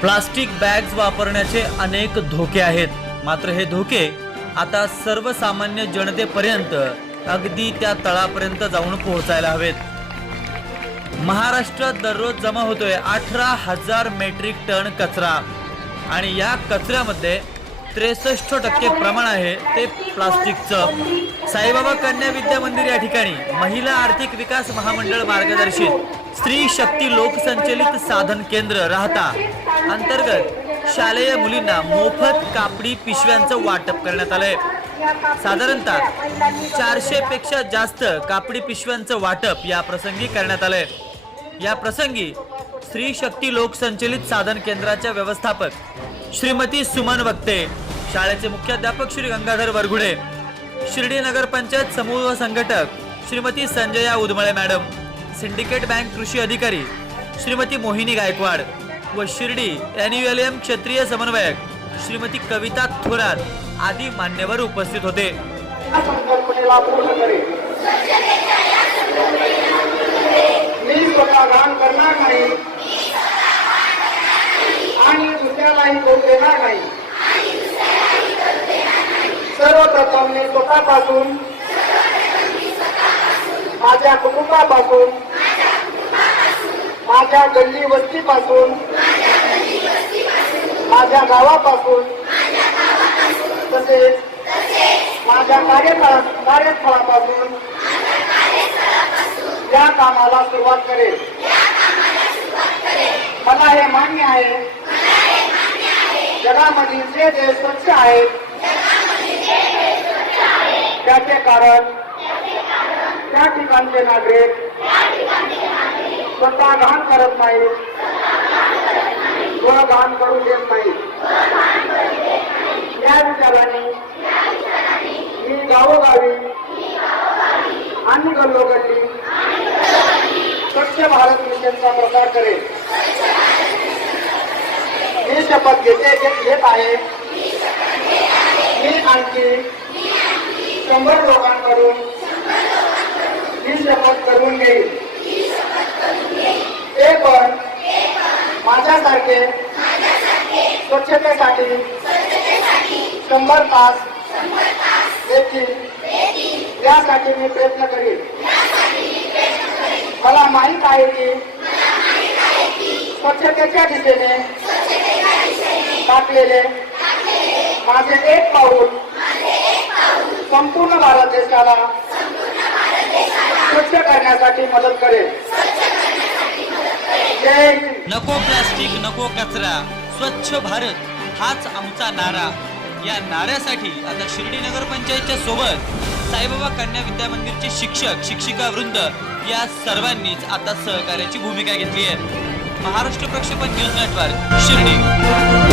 Plastic bags वापरण्याचे अनेक धोके आहेत. मात्र हे धोके आता सर्वसामान्य जनतेपर्यंत अगदी त्या तळापर्यंत जाऊन पोहोचायला हवेत. महाराष्ट्रात दररोज जमा होतोय अठरा हजार मेट्रिक टन कचरा. आणि या कचऱ्यामध्ये त्रेसष्ट टक्के प्रमाण आहे ते प्लास्टिकचं. साईबाबा कन्या विद्या मंदिर या ठिकाणी महिला आर्थिक विकास महामंडळ मार्गदर्शित. स्त्री शक्ती लोकसंचलित साधन केंद्र राहता. अंतर्गत शालेय मुलींना मोफत कापडी पिशव्यांचं वाटप करण्यात आलंय. साधारणतः चारशे पेक्षा जास्त कापडी पिशव्यांचं वाटप या प्रसंगी करण्यात आलंय. या प्रसंगी स्त्री शक्ती लोकसंचलित साधन केंद्राच्या व्यवस्थापक श्रीमती सुमन वक्ते शाळेचे मुख्याध्यापक श्री गंगाधर वरघुडे शिर्डी नगर पंचायत समूह संघटक Shrimati Sanjaya Udmale madam syndicate bank कृषी अधिकारी श्रीमती मोहिनी गायकवाड व शिर्डी एनयुएलएम क्षेत्रीय समन्वयक श्रीमती कविता थोरात आदी मान्यवर उपस्थित होते. मी स्वतः दान करणार नाही आणि दुसऱ्यालाही करू देणार नाही सर्वप्रथम मी स्वतःपासून माझ्या कुटुंबापासून माझ्या गल्ली वस्तीपासून माझ्या गावापासून तसेच माझ्या कार्यकाळा कार्यस्थळापासून या कामाला सुरुवात करेल मला हे मान्य आहे. जगामधील जे देश स्वच्छ आहेत त्याचे कारण त्या ठिकाणचे नागरिक स्वतः घाण करत नाही. व घाण करू देत नाही. या विचाराने मी गावोगावी आणि गल्लोगल्ली स्वच्छ भारत मिशनचा प्रसार करेल मी शपथ घेते घेत आहे. मी आणखी शंभर लोकांकडून ही शपथ करून घेईल ते पण माझ्यासारखे स्वच्छतेसाठी? शंभर तास? येतील यासाठी मी प्रयत्न करीन. मला माहीत आहे की स्वच्छतेच्या दिशेने टाकलेले माझे एक पाऊल संपूर्ण भारत देशाला स्वच्छ करण्यासाठी मदत करेल. नको प्लास्टिक नको कचरा. स्वच्छ भारत हाच आमचा नारा. या नाऱ्यासाठी आता शिर्डी नगर पंचायतच्या सोबत साईबाबा कन्या विद्या मंदिरचे शिक्षक शिक्षिका वृंद या सर्वांनीच आता सहकार्याची भूमिका घेतली आहे. महाराष्ट्र प्रक्षेपण न्यूज नेटवर्क शिर्डी.